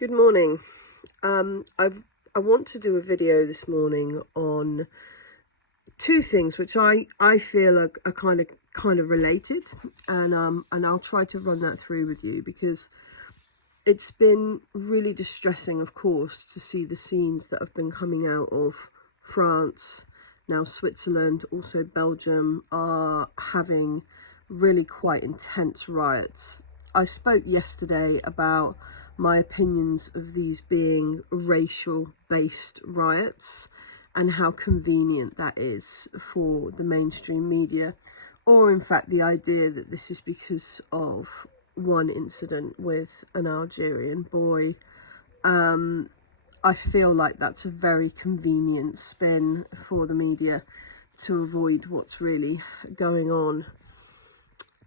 Good morning. I want to do a video this morning on two things which I feel are kind of related, and I'll try to run that through with you because it's been really distressing, of course, to see the scenes that have been coming out of France, now Switzerland, also Belgium are having really quite intense riots. I spoke yesterday about my opinions of these being racial-based riots and how convenient that is for the mainstream media, or in fact the idea that this is because of one incident with an Algerian boy. I feel like that's a very convenient spin for the media to avoid what's really going on.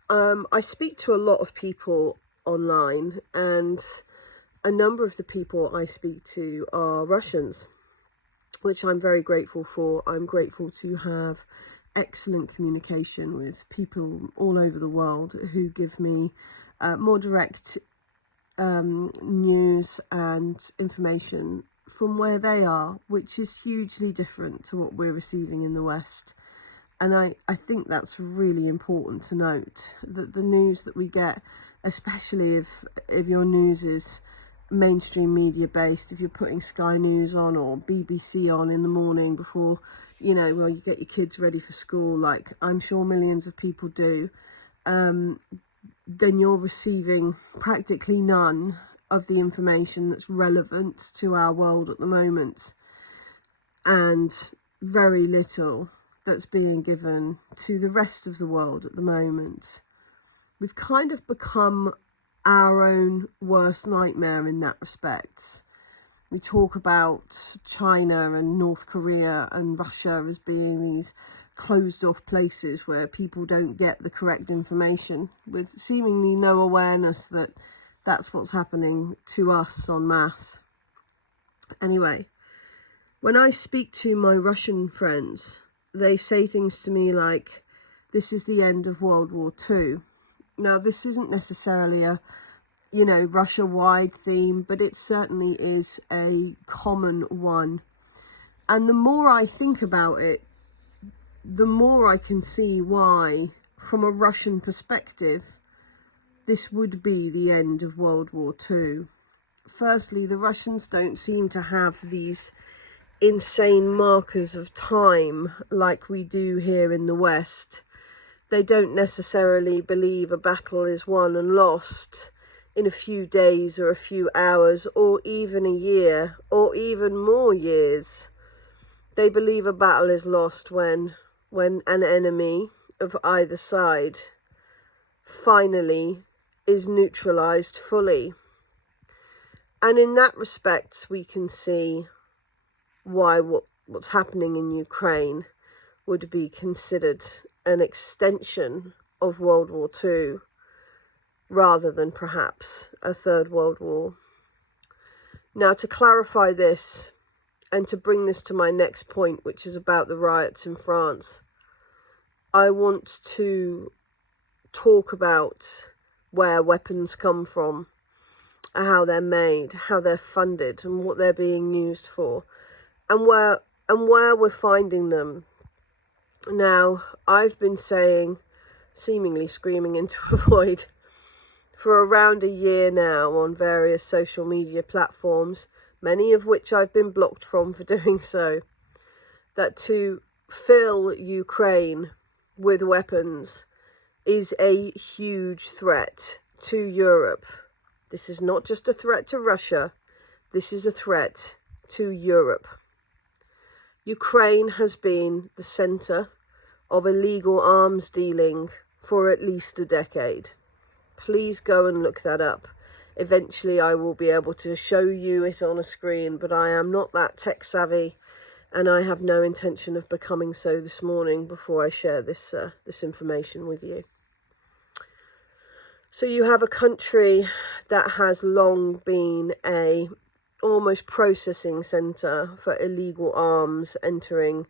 I speak to a lot of people online, and a number of the people I speak to are Russians, which I'm very grateful for. I'm grateful to have excellent communication with people all over the world who give me more direct news and information from where they are, which is hugely different to what we're receiving in the West. And I think that's really important to note, that the news that we get, especially if your news is mainstream media based, if you're putting Sky News on or BBC on in the morning before, you get your kids ready for school, like I'm sure millions of people do, then you're receiving practically none of the information that's relevant to our world at the moment, and very little that's being given to the rest of the world at the moment. We've kind of become our own worst nightmare in that respect. We talk about China and North Korea and Russia as being these closed off places where people don't get the correct information, with seemingly no awareness that that's what's happening to us en masse. Anyway, when I speak to my Russian friends, they say things to me like, this is the end of World War II. Now, this isn't necessarily a Russia-wide theme, but it certainly is a common one. And the more I think about it, the more I can see why, from a Russian perspective, this would be the end of World War II. Firstly, the Russians don't seem to have these insane markers of time like we do here in the West. They don't necessarily believe a battle is won and lost in a few days or a few hours or even a year or even more years. They believe a battle is lost when an enemy of either side finally is neutralized fully. And in that respect, we can see why what's happening in Ukraine would be considered an extension of World War II rather than perhaps a Third World War. Now, to clarify this and to bring this to my next point, which is about the riots in France, I want to talk about where weapons come from, how they're made, how they're funded, and what they're being used for, and where we're finding them. Now, I've been saying, seemingly screaming into a void, for around a year now on various social media platforms, many of which I've been blocked from for doing so, that to fill Ukraine with weapons is a huge threat to Europe. This is not just a threat to Russia, this is a threat to Europe. Ukraine has been the centre of illegal arms dealing for at least a decade. Please go and look that up. Eventually I will be able to show you it on a screen, but I am not that tech savvy, and I have no intention of becoming so this morning before I share this information with you. So you have a country that has long been a almost processing centre for illegal arms entering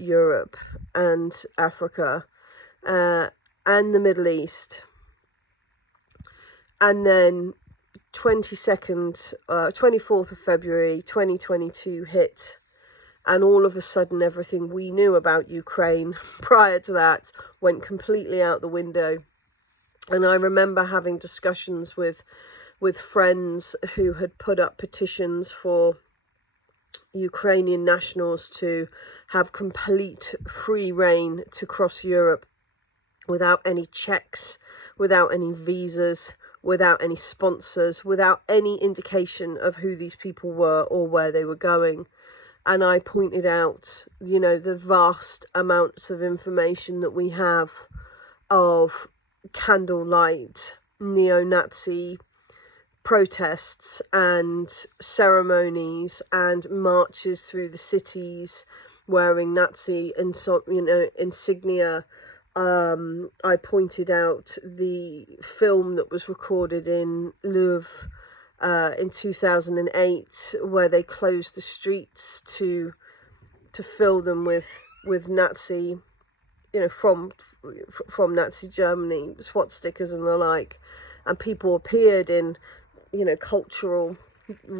Europe and Africa and the Middle East. And then 24th of February 2022 hit, and all of a sudden everything we knew about Ukraine prior to that went completely out the window. And I remember having discussions with friends who had put up petitions for Ukrainian nationals to have complete free reign to cross Europe without any checks, without any visas, without any sponsors, without any indication of who these people were or where they were going. And I pointed out, you know, the vast amounts of information that we have of candlelight neo-Nazi protests and ceremonies and marches through the cities wearing Nazi insignia. I pointed out the film that was recorded in Louvre in 2008, where they closed the streets to fill them with Nazi, you know, from Nazi Germany, swastikas and the like, and people appeared in, you know, cultural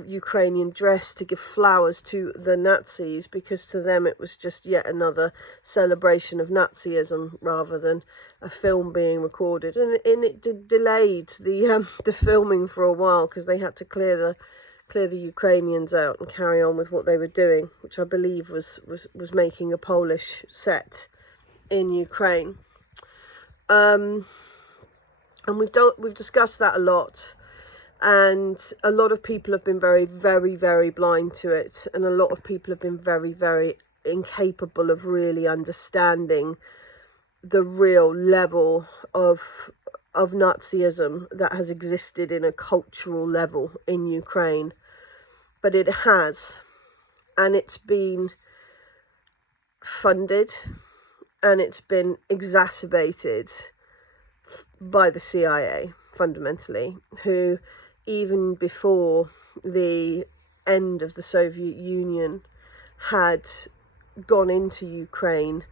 Ukrainian dress to give flowers to the Nazis, because to them it was just yet another celebration of Nazism rather than a film being recorded. And it delayed the filming for a while because they had to clear the Ukrainians out and carry on with what they were doing, which I believe was making a Polish set in Ukraine. And we've discussed that a lot. And a lot of people have been very, very, very blind to it. And a lot of people have been very, very incapable of really understanding the real level of Nazism that has existed in a cultural level in Ukraine. But it has. And it's been funded. And it's been exacerbated by the CIA, fundamentally, who, even before the end of the Soviet Union, had gone into Ukraine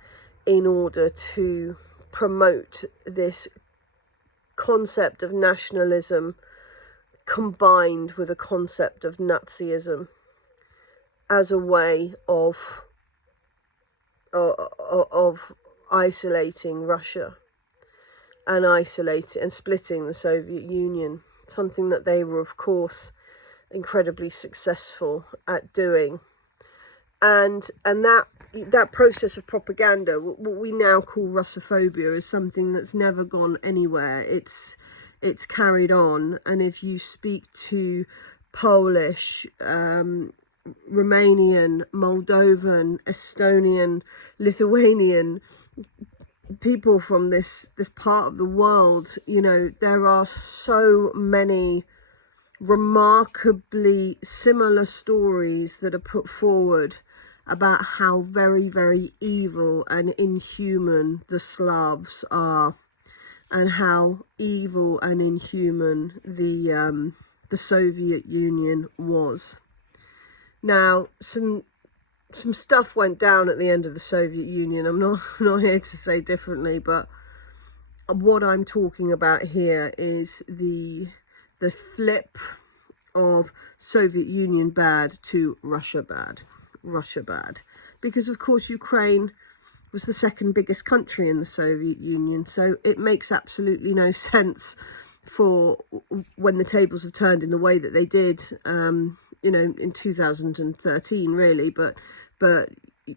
in order to promote this concept of nationalism combined with a concept of Nazism as a way of isolating Russia and splitting the Soviet Union, something that they were, of course, incredibly successful at doing. And that process of propaganda, what we now call Russophobia, is something that's never gone anywhere. It's carried on, and if you speak to Polish, Romanian, Moldovan, Estonian, Lithuanian people from this part of the world, you know, there are so many remarkably similar stories that are put forward about how very, very evil and inhuman the Slavs are, and how evil and inhuman the Soviet Union was. Now, some stuff went down at the end of the Soviet Union. I'm not here to say differently, but what I'm talking about here is the flip of Soviet Union bad to Russia bad. Because of course Ukraine was the second biggest country in the Soviet Union, so it makes absolutely no sense for when the tables have turned in the way that they did, you know, in 2013 really, but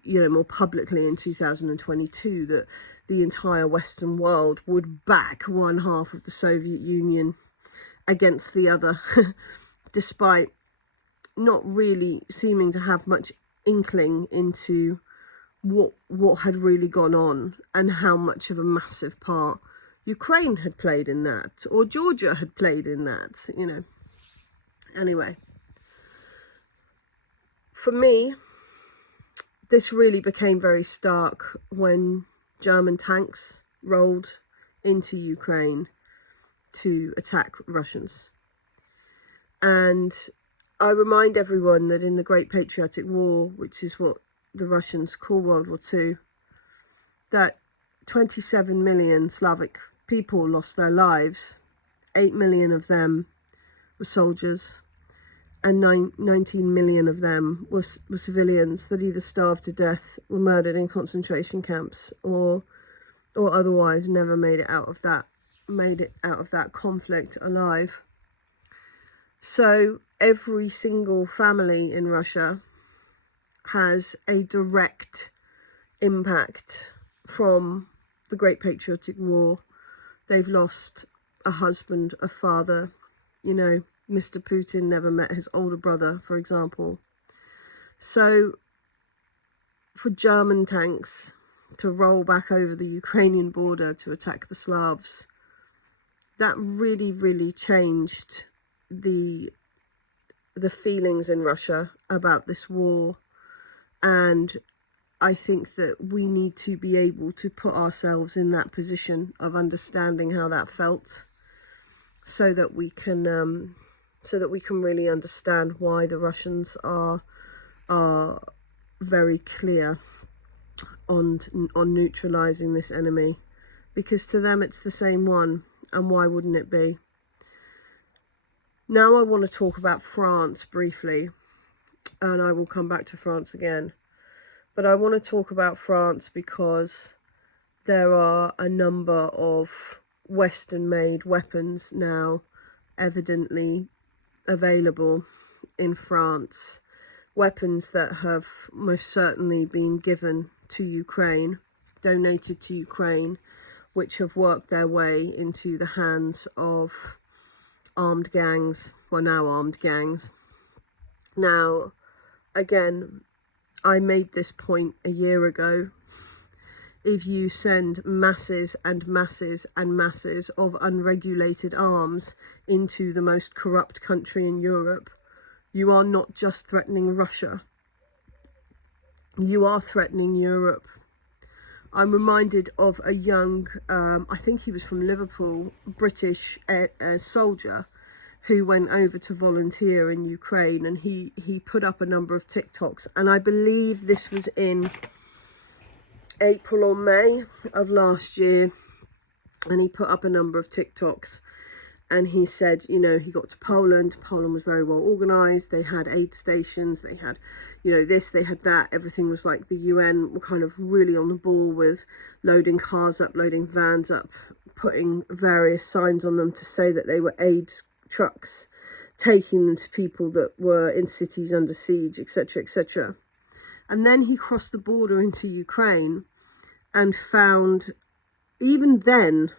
you know, more publicly in 2022, that the entire Western world would back one half of the Soviet Union against the other, despite not really seeming to have much inkling into what had really gone on and how much of a massive part Ukraine had played in that, or Georgia had played in that, you know. Anyway, for me, this really became very stark when German tanks rolled into Ukraine to attack Russians. And I remind everyone that in the Great Patriotic War, which is what the Russians call World War II, that 27 million Slavic people lost their lives. 8 million of them were soldiers, and 19 million of them were civilians that either starved to death, were murdered in concentration camps, or otherwise never made it out of that conflict alive. So every single family in Russia has a direct impact from the Great Patriotic War. They've lost a husband, a father. You know, Mr. Putin never met his older brother, for example. So for German tanks to roll back over the Ukrainian border to attack the Slavs, that really, really changed the feelings in Russia about this war. And I think that we need to be able to put ourselves in that position of understanding how that felt, so that we can really understand why the Russians are very clear on neutralizing this enemy, because to them it's the same one, and why wouldn't it be? Now I want to talk about France briefly, and I will come back to France again. But I want to talk about France because there are a number of Western-made weapons now evidently available in France. Weapons that have most certainly been given to Ukraine, donated to Ukraine, which have worked their way into the hands of armed gangs, well, now armed gangs. Now, again, I made this point a year ago. If you send masses and masses and masses of unregulated arms into the most corrupt country in Europe, you are not just threatening Russia, you are threatening Europe. I'm reminded of a young, I think he was from Liverpool, British soldier who went over to volunteer in Ukraine, and he put up a number of TikToks, and I believe this was in April or May of last year, and he put up a number of TikToks, and he said, you know, he got to Poland was very well organised, they had aid stations, they had, you know, this, they had that, everything was like the UN were kind of really on the ball with loading cars up, loading vans up, putting various signs on them to say that they were aid trucks, taking them to people that were in cities under siege, etc., etc. And then he crossed the border into Ukraine and found, even then,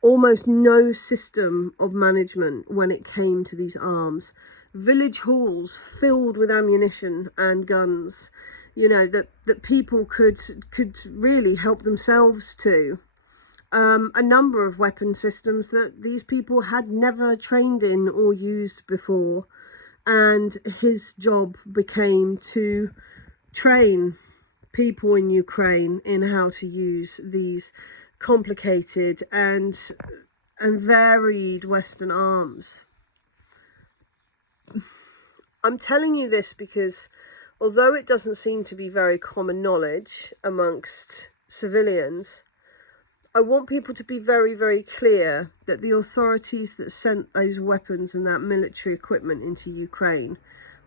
almost no system of management when it came to these arms. Village halls filled with ammunition and guns, you know, that people could really help themselves to. A number of weapon systems that these people had never trained in or used before, and his job became to train people in Ukraine in how to use these complicated and varied Western arms. I'm telling you this because although it doesn't seem to be very common knowledge amongst civilians, I want people to be very, very clear that the authorities that sent those weapons and that military equipment into Ukraine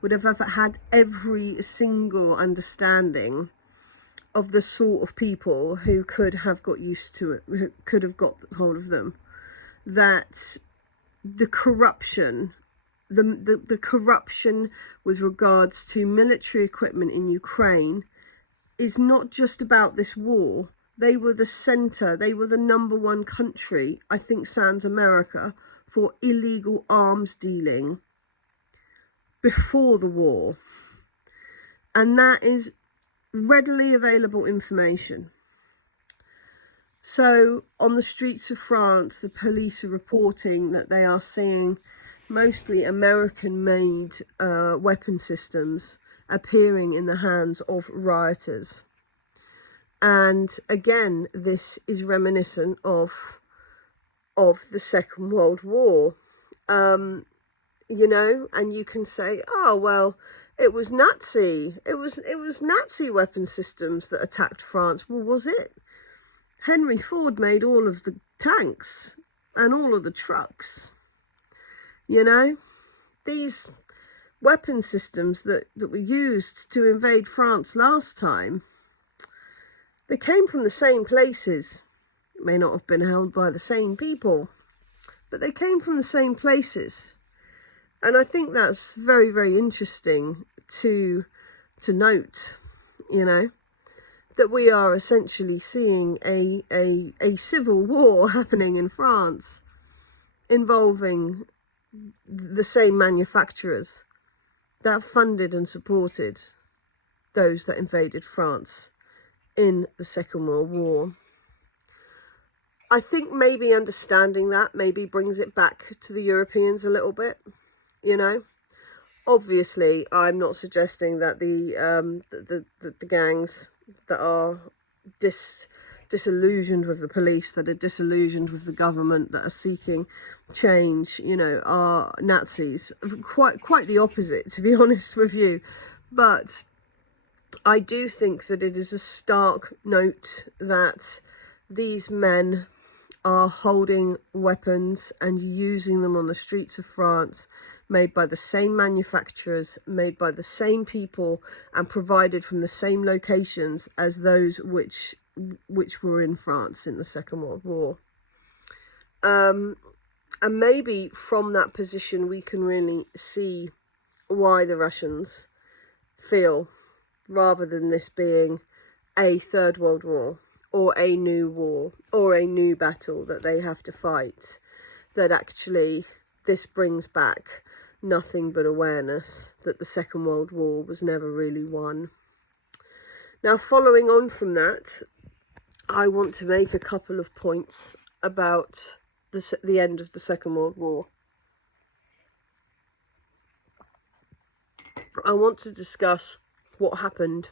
would have had every single understanding of the sort of people who could have got used to it, who could have got hold of them. That the corruption, the corruption with regards to military equipment in Ukraine is not just about this war. They were the centre, they were the #1 country, I think sans America, for illegal arms dealing before the war. And that is readily available information. So on the streets of France, the police are reporting that they are seeing mostly American-made weapon systems appearing in the hands of rioters. And again, this is reminiscent of the Second World War. You know, and you can say, oh well, it was Nazi weapon systems that attacked France. Well, was it? Henry Ford made all of the tanks and all of the trucks. You know, these weapon systems that were used to invade France last time, they came from the same places. It may not have been held by the same people, but they came from the same places. And I think that's very, very interesting to note, you know, that we are essentially seeing a civil war happening in France involving the same manufacturers that funded and supported those that invaded France in the Second World War. I think maybe understanding that maybe brings it back to the Europeans a little bit, you know. Obviously, I'm not suggesting that the gangs that are disillusioned with the police, that are disillusioned with the government, that are seeking change, you know, are Nazis. Quite the opposite, to be honest with you. But I do think that it is a stark note that these men are holding weapons and using them on the streets of France, made by the same manufacturers, made by the same people, and provided from the same locations as those which were in France in the Second World War. And maybe from that position we can really see why the Russians feel, rather than this being a Third World War or a new war or a new battle that they have to fight, that actually this brings back nothing but awareness that the Second World War was never really won. Now, following on from that, I want to make a couple of points about the end of the Second World War. I want to discuss what happened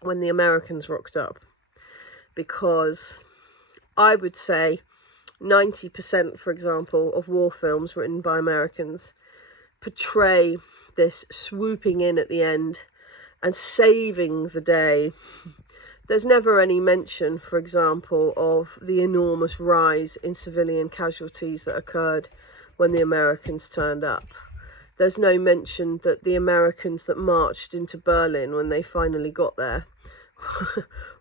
when the Americans rocked up, because I would say 90%, for example, of war films written by Americans portray this swooping in at the end and saving the day. There's never any mention, for example, of the enormous rise in civilian casualties that occurred when the Americans turned up. There's no mention that the Americans that marched into Berlin when they finally got there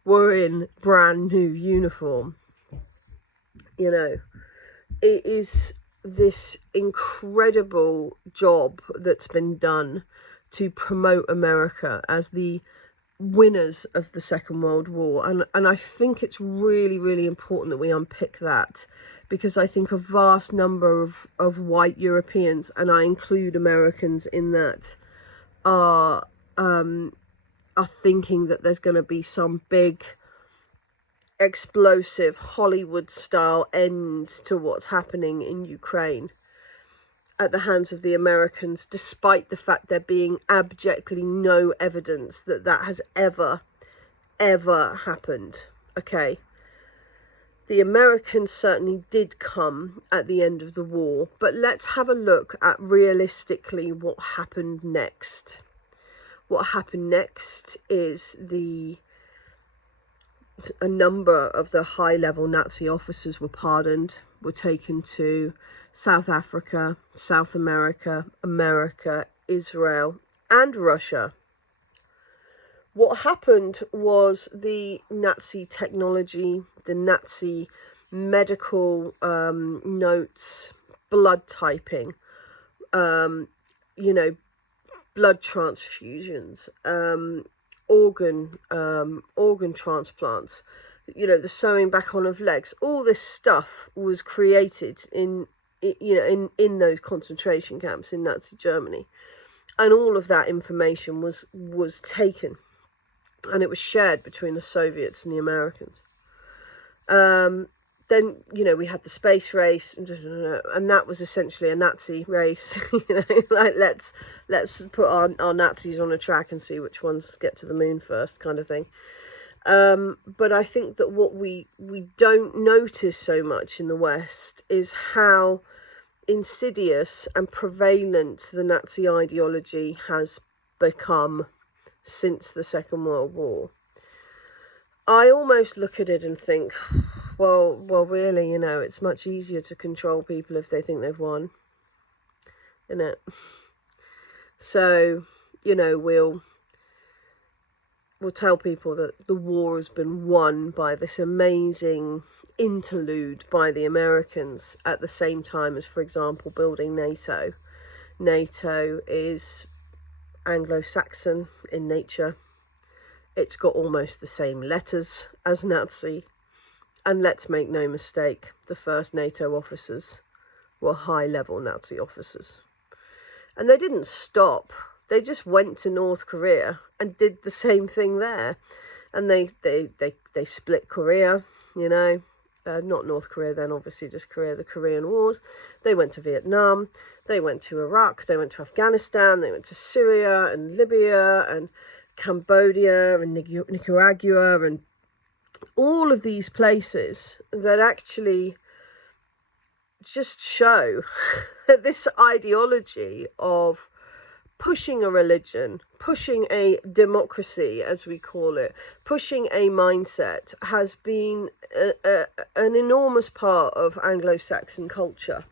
were in brand new uniform. You know, it is this incredible job that's been done to promote America as the winners of the Second World War, and I think it's really, really important that we unpick that, because I think a vast number of white Europeans, and I include Americans in that, are thinking that there's going to be some big explosive Hollywood style end to what's happening in Ukraine at the hands of the Americans, despite the fact there being abjectly no evidence that that has ever happened. Okay, the Americans certainly did come at the end of the war, but let's have a look at realistically what happened next. What happened next is a number of the high-level Nazi officers were pardoned, were taken to South Africa, South America, Israel, and Russia. What happened was the Nazi technology, the Nazi medical notes, blood typing, you know, blood transfusions, organ transplants, you know, the sewing back on of legs. All this stuff was created in those concentration camps in Nazi Germany, and all of that information was taken, and it was shared between the Soviets and the Americans. Then, you know, we had the space race, and that was essentially a Nazi race. You know, like let's put our Nazis on a track and see which ones get to the moon first, kind of thing. But I think that what we don't notice so much in the West is how insidious and prevalent the Nazi ideology has become since the Second World War. I almost look at it and think, well, really, you know, it's much easier to control people if they think they've won. innit? So, you know, we'll tell people that the war has been won by this amazing interlude by the Americans at the same time as, for example, building NATO. NATO is Anglo-Saxon in nature. It's got almost the same letters as Nazi. And let's make no mistake, the first NATO officers were high-level Nazi officers. And they didn't stop. They just went to North Korea and did the same thing there. And they split Korea, you know. Not North Korea then, obviously, just Korea, the Korean Wars. They went to Vietnam. They went to Iraq. They went to Afghanistan. They went to Syria and Libya and Cambodia and Nicaragua and all of these places that actually just show this ideology of pushing a religion, pushing a democracy, as we call it, pushing a mindset has been an enormous part of Anglo-Saxon culture.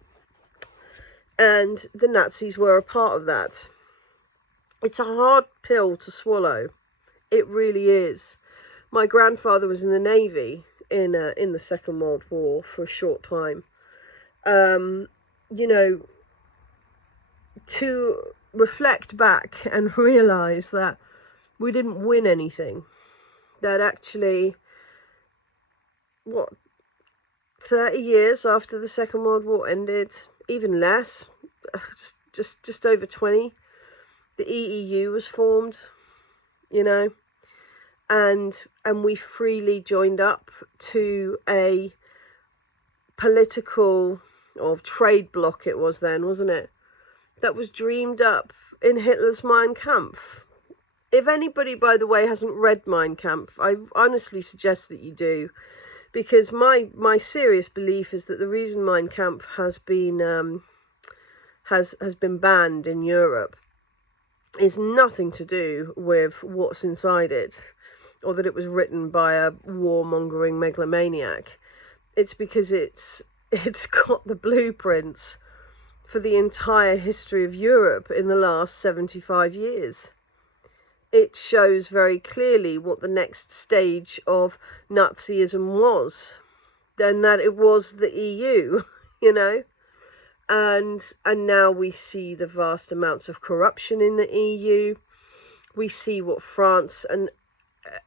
And the Nazis were a part of that. It's a hard pill to swallow. It really is. My grandfather was in the Navy in the Second World War for a short time. You know, to reflect back and realise that we didn't win anything. That actually, 30 years after the Second World War ended, even less, just over 20, the EEU was formed, you know, and we freely joined up to a political or trade bloc, it was then, wasn't it, that was dreamed up in Hitler's Mein Kampf. If anybody, by the way, hasn't read Mein Kampf, I honestly suggest that you do, because my serious belief is that the reason Mein Kampf has been banned in Europe is nothing to do with what's inside it, or that it was written by a warmongering megalomaniac. It's because it's got the blueprints for the entire history of Europe in the last 75 years. It shows very clearly what the next stage of Nazism was, and that it was the EU, you know. And now we see the vast amounts of corruption in the EU. We see what France, and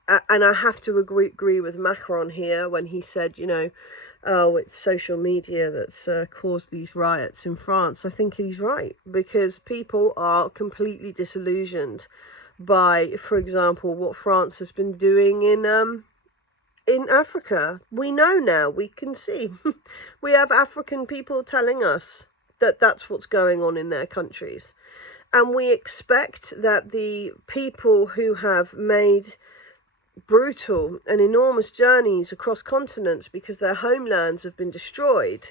I have to agree with Macron here when he said, you know, oh, it's social media that's caused these riots in France. I think he's right, because people are completely disillusioned by, for example, what France has been doing in Africa. We know now, we can see. We have African people telling us that that's what's going on in their countries. And we expect that the people who have made brutal and enormous journeys across continents because their homelands have been destroyed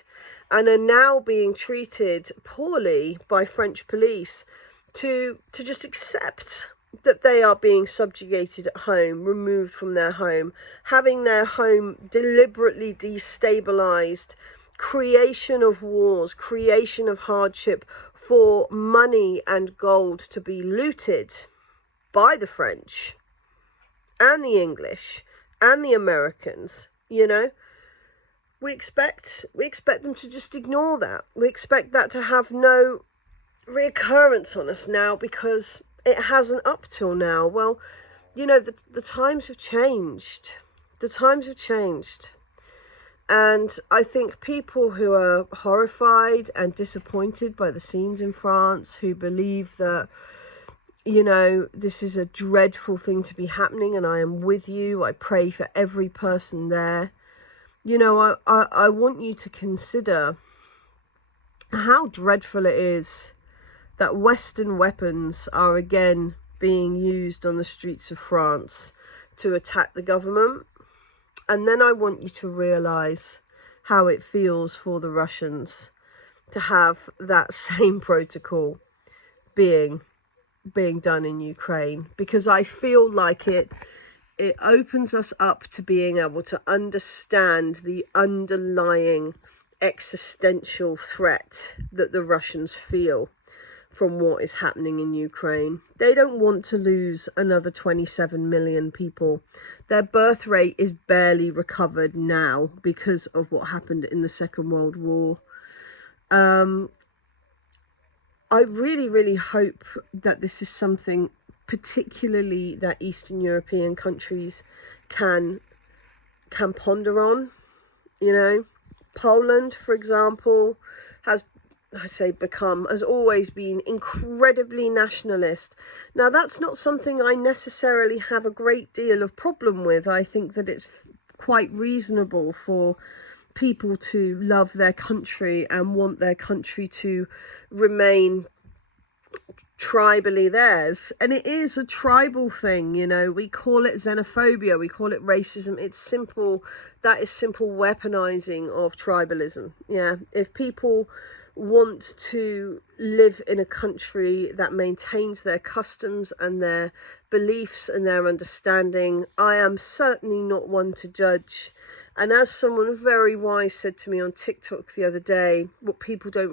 and are now being treated poorly by French police to just accept that they are being subjugated at home, removed from their home, having their home deliberately destabilized, creation of wars, creation of hardship for money and gold to be looted by the French and the English and the Americans, you know. We expect them to just ignore that. We expect that to have no reoccurrence on us now, because it hasn't up till now. Well, you know, the times have changed. The times have changed. And I think people who are horrified and disappointed by the scenes in France, who believe that, you know, this is a dreadful thing to be happening, and I am with you, I pray for every person there. You know, I want you to consider how dreadful it is that Western weapons are again being used on the streets of France to attack the government. And then I want you to realise how it feels for the Russians to have that same protocol being done in Ukraine, because I feel like it opens us up to being able to understand the underlying existential threat that the Russians feel. from what is happening in Ukraine. They don't want to lose another 27 million people. Their birth rate is barely recovered now because of what happened in the Second World War. I really, really hope that this is something particularly that Eastern European countries can ponder on. You know, Poland, for example, has always been incredibly nationalist. Now, that's not something I necessarily have a great deal of problem with. I think that it's quite reasonable for people to love their country and want their country to remain tribally theirs. And it is a tribal thing, you know. We call it xenophobia, we call it racism. It's simple, that is simple weaponizing of tribalism. Yeah, if people want to live in a country that maintains their customs and their beliefs and their understanding, I am certainly not one to judge. And as someone very wise said to me on TikTok the other day, what people don't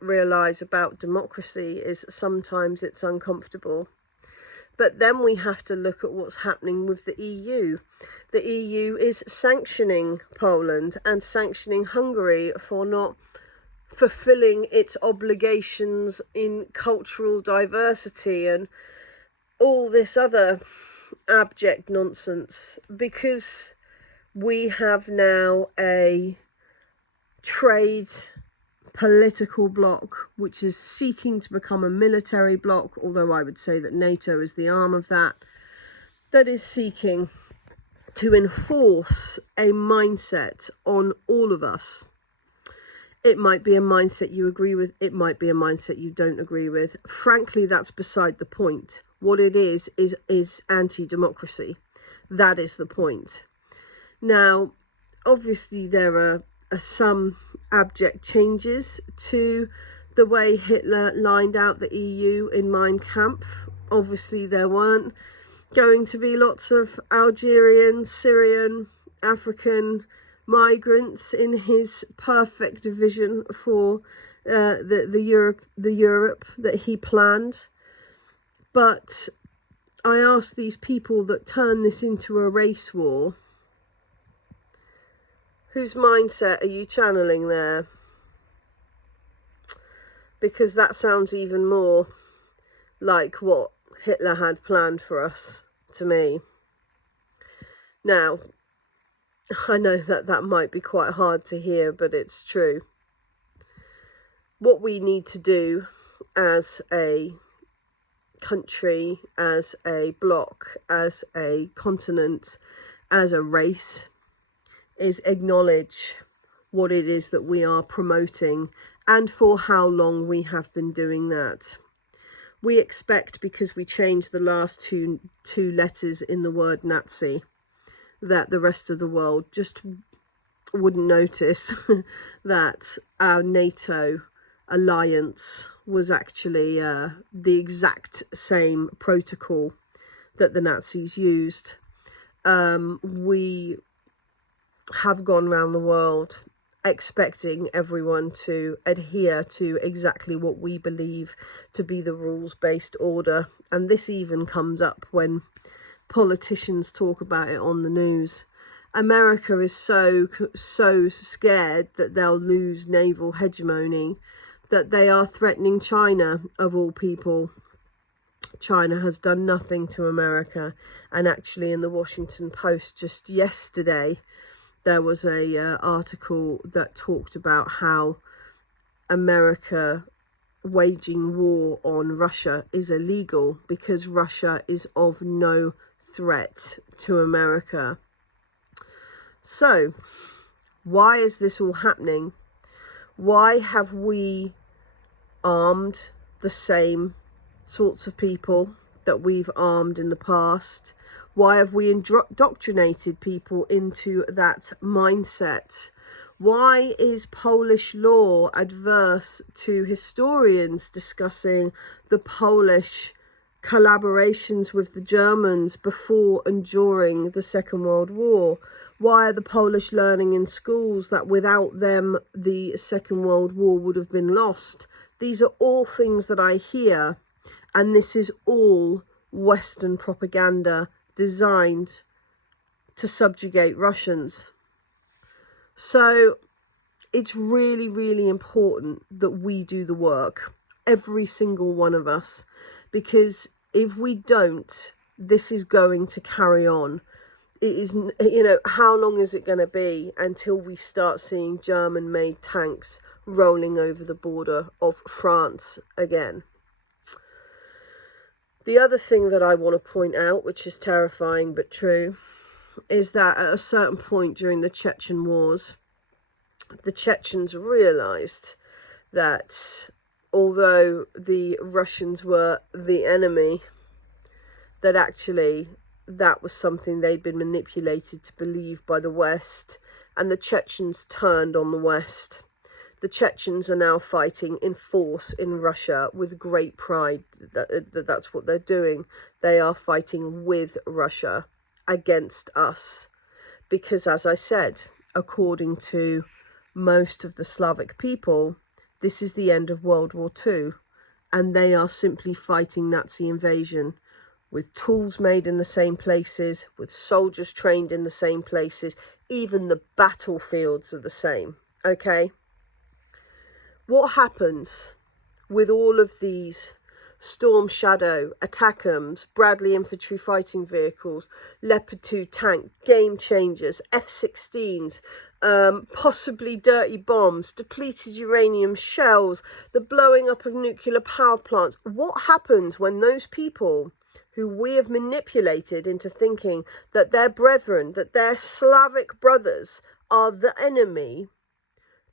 realise about democracy is sometimes it's uncomfortable. But then we have to look at what's happening with the EU. The EU is sanctioning Poland and sanctioning Hungary for not fulfilling its obligations in cultural diversity and all this other abject nonsense, because we have now a trade political bloc which is seeking to become a military bloc, although I would say that NATO is the arm of that, that is seeking to enforce a mindset on all of us. It might be a mindset you agree with, it might be a mindset you don't agree with. Frankly, that's beside the point. What it is anti-democracy. That is the point. Now, obviously there are some abject changes to the way Hitler lined out the EU in Mein Kampf. Obviously there weren't going to be lots of Algerian, Syrian, African migrants in his perfect vision for the Europe that he planned. But I ask these people that turn this into a race war, whose mindset are you channeling there? Because that sounds even more like what Hitler had planned for us, to me. Now, I know that that might be quite hard to hear, but it's true. What we need to do as a country, as a bloc, as a continent, as a race, is acknowledge what it is that we are promoting and for how long we have been doing that. We expect, because we changed the last two letters in the word Nazi, that the rest of the world just wouldn't notice that our NATO alliance was actually the exact same protocol that the Nazis used. We have gone around the world expecting everyone to adhere to exactly what we believe to be the rules-based order, and this even comes up when politicians talk about it on the news. America is so scared that they'll lose naval hegemony that they are threatening China, of all people. China has done nothing to America, and actually in the Washington Post just yesterday there was a article that talked about how America waging war on Russia is illegal because Russia is of no threat to America. So, why is this all happening? Why have we armed the same sorts of people that we've armed in the past? Why have we indoctrinated people into that mindset? Why is Polish law adverse to historians discussing the Polish collaborations with the Germans before and during the Second World War? Why are the Polish learning in schools that without them the Second World War would have been lost? These are all things that I hear, and this is all Western propaganda designed to subjugate Russians. So it's really, really important that we do the work, every single one of us, because if we don't, this is going to carry on. It is, you know, how long is it going to be until we start seeing German-made tanks rolling over the border of France again? The other thing that I want to point out, which is terrifying but true, is that at a certain point during the Chechen wars, the Chechens realized that although the Russians were the enemy, that actually that was something they'd been manipulated to believe by the West, and the Chechens turned on the West. The Chechens are now fighting in force in Russia with great pride. That's what they're doing. They are fighting with Russia against us, because, as I said, according to most of the Slavic people, this is the end of World War II, and they are simply fighting Nazi invasion with tools made in the same places, with soldiers trained in the same places. Even the battlefields are the same, okay? What happens with all of these Storm Shadow, ATACMS, Bradley infantry fighting vehicles, Leopard 2 tank, Game Changers, F-16s, possibly dirty bombs, depleted uranium shells, the blowing up of nuclear power plants? What happens when those people who we have manipulated into thinking that their brethren, that their Slavic brothers are the enemy,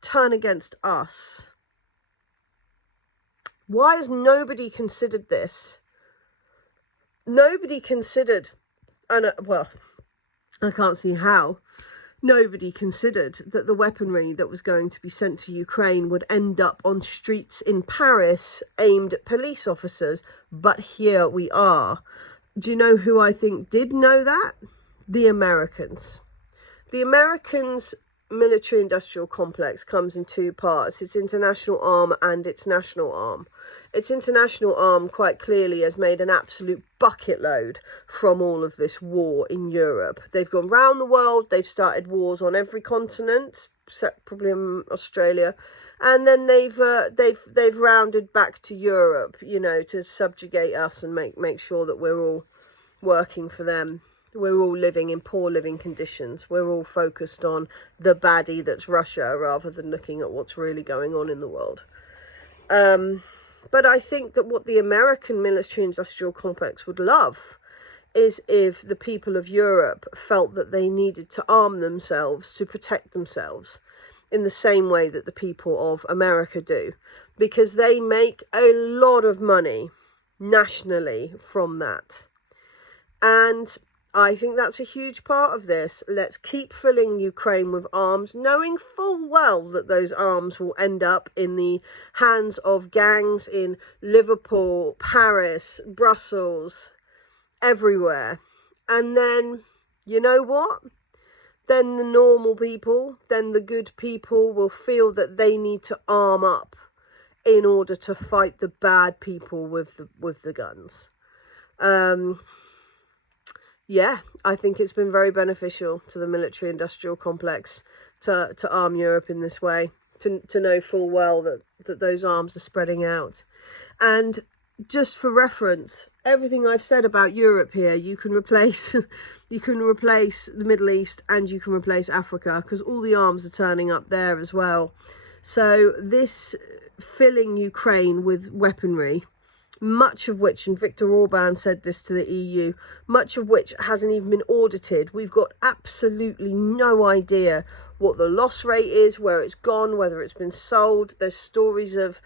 turn against us? Why has nobody considered this? Nobody considered, and well, I can't see how, nobody considered that the weaponry that was going to be sent to Ukraine would end up on streets in Paris aimed at police officers, but here we are. Do you know who I think did know that? The Americans. The Americans' military-industrial complex comes in two parts. Its international arm and its national arm. Its international arm quite clearly has made an absolute bucket load from all of this war in Europe. They've gone round the world, they've started wars on every continent, except probably in Australia, and then they've rounded back to Europe, you know, to subjugate us and make sure that we're all working for them. We're all living in poor living conditions. We're all focused on the baddie that's Russia rather than looking at what's really going on in the world. But I think that what the American military-industrial complex would love is if the people of Europe felt that they needed to arm themselves to protect themselves in the same way that the people of America do, because they make a lot of money nationally from that. And I think that's a huge part of this. Let's keep filling Ukraine with arms, knowing full well that those arms will end up in the hands of gangs in Liverpool, Paris, Brussels, everywhere. And then, you know what? Then the normal people, then the good people will feel that they need to arm up in order to fight the bad people with the guns. Yeah, I think it's been very beneficial to the military-industrial complex to arm Europe in this way, to know full well that those arms are spreading out. And just for reference, everything I've said about Europe here, you can replace you can replace the Middle East and you can replace Africa, because all the arms are turning up there as well. So this filling Ukraine with weaponry, much of which, and Viktor Orban said this to the EU, much of which hasn't even been audited. We've got absolutely no idea what the loss rate is, where it's gone, whether it's been sold. There's stories of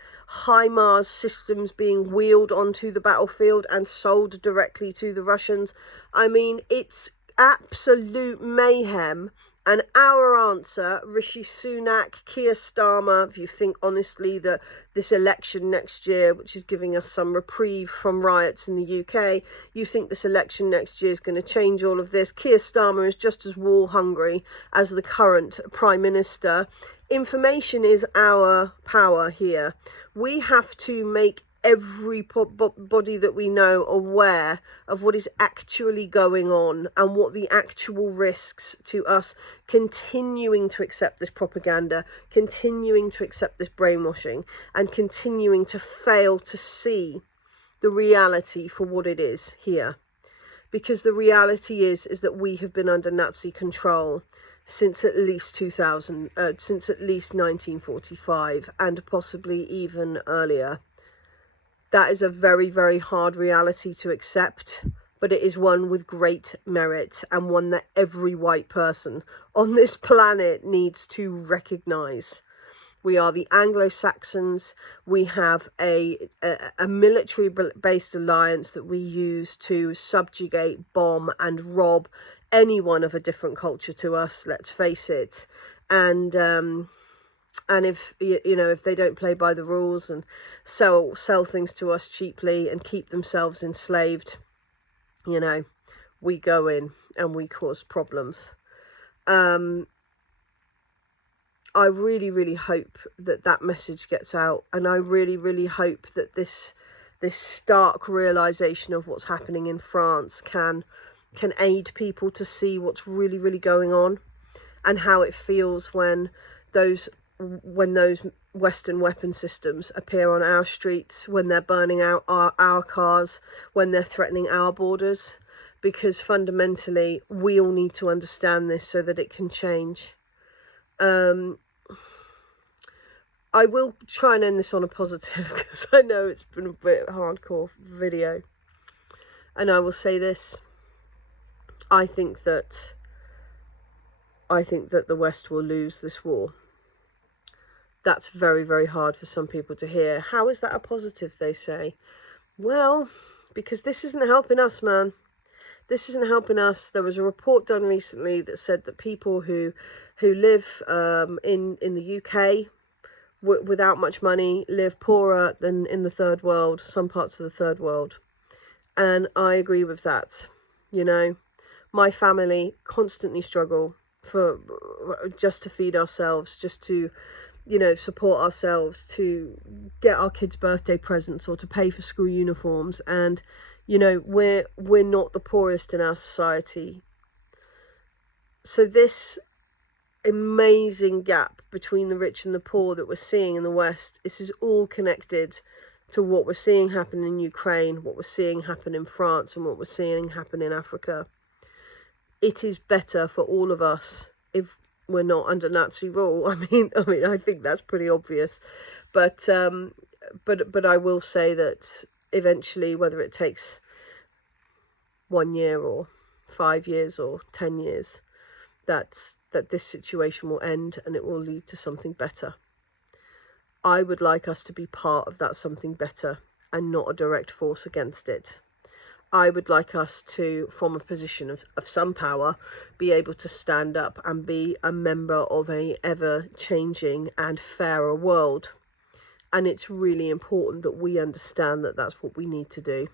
HIMARS systems being wheeled onto the battlefield and sold directly to the Russians. I mean, it's absolute mayhem, And our answer, Rishi Sunak, Keir Starmer, if you think honestly that this election next year, which is giving us some reprieve from riots in the UK, you think this election next year is going to change all of this. Keir Starmer is just as war hungry as the current Prime Minister. Information is our power here. We have to make everybody that we know aware of what is actually going on and what the actual risks to us continuing to accept this propaganda, continuing to accept this brainwashing, and continuing to fail to see the reality for what it is here. Because the reality is that we have been under Nazi control since at least 1945, and possibly even earlier. That is a very, very hard reality to accept, but it is one with great merit, and one that every white person on this planet needs to recognise. We are the Anglo-Saxons. We have a military-based alliance that we use to subjugate, bomb and rob anyone of a different culture to us, let's face it. And if if they don't play by the rules and sell things to us cheaply and keep themselves enslaved, we go in and we cause problems. I really, really hope that message gets out, and I really, really hope that this stark realization of what's happening in France can aid people to see what's really, really going on, and how it feels when those Western weapon systems appear on our streets, when they're burning out our cars, when they're threatening our borders. Because fundamentally we all need to understand this so that it can change. I will try and end this on a positive, because I know it's been a bit hardcore video. And I will say this: I think that the West will lose this war. That's very, very hard for some people to hear. How is that a positive, they say? Well, because this isn't helping us, man. This isn't helping us. There was a report done recently that said that people who live in the UK without much money live poorer than in the third world, some parts of the third world. And I agree with that. My family constantly struggle just to feed ourselves, just to support ourselves, to get our kids' birthday presents or to pay for school uniforms. And we're not the poorest in our society. So this amazing gap between the rich and the poor that we're seeing in the West, this is all connected to what we're seeing happen in Ukraine, what we're seeing happen in France, and what we're seeing happen in Africa. It is better for all of us if we're not under Nazi rule. I mean, I think that's pretty obvious, but I will say that eventually, whether it takes 1 year or 5 years or 10 years, that this situation will end and it will lead to something better. I would like us to be part of that something better and not a direct force against it. I would like us to, from a position of some power, be able to stand up and be a member of a ever-changing and fairer world. And it's really important that we understand that that's what we need to do.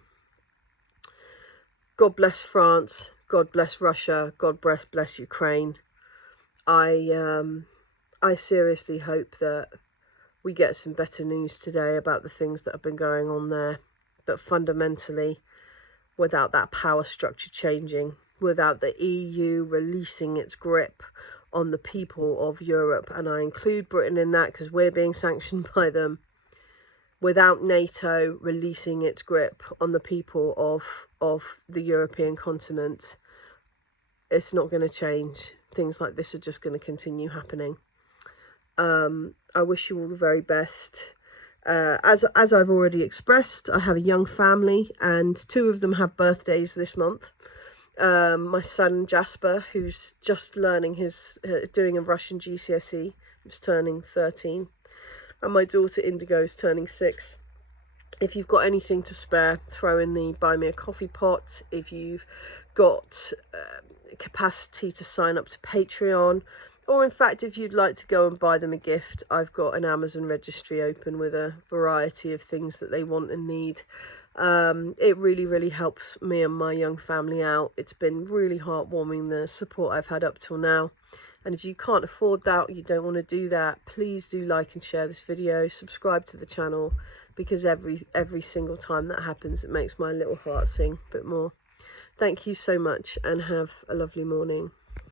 God bless France. God bless Russia. God bless Ukraine. I seriously hope that we get some better news today about the things that have been going on there. But fundamentally, without that power structure changing, without the EU releasing its grip on the people of Europe, and I include Britain in that because we're being sanctioned by them, without NATO releasing its grip on the people of the European continent, it's not going to change. Things like this are just going to continue happening. I wish you all the very best. As I've already expressed, I have a young family, and 2 of them have birthdays this month. My son Jasper, who's just learning doing a Russian GCSE, is turning 13, and my daughter Indigo is turning 6. If you've got anything to spare, throw in the buy me a coffee pot. If you've got capacity to sign up to Patreon, or in fact if you'd like to go and buy them a gift, I've got an Amazon registry open with a variety of things that they want and need. It really helps me and my young family out. It's been really heartwarming, the support I've had up till now. And if you can't afford that, you don't want to do that, please do like and share this video, subscribe to the channel, because every single time that happens, it makes my little heart sing a bit more. Thank you so much, and have a lovely morning.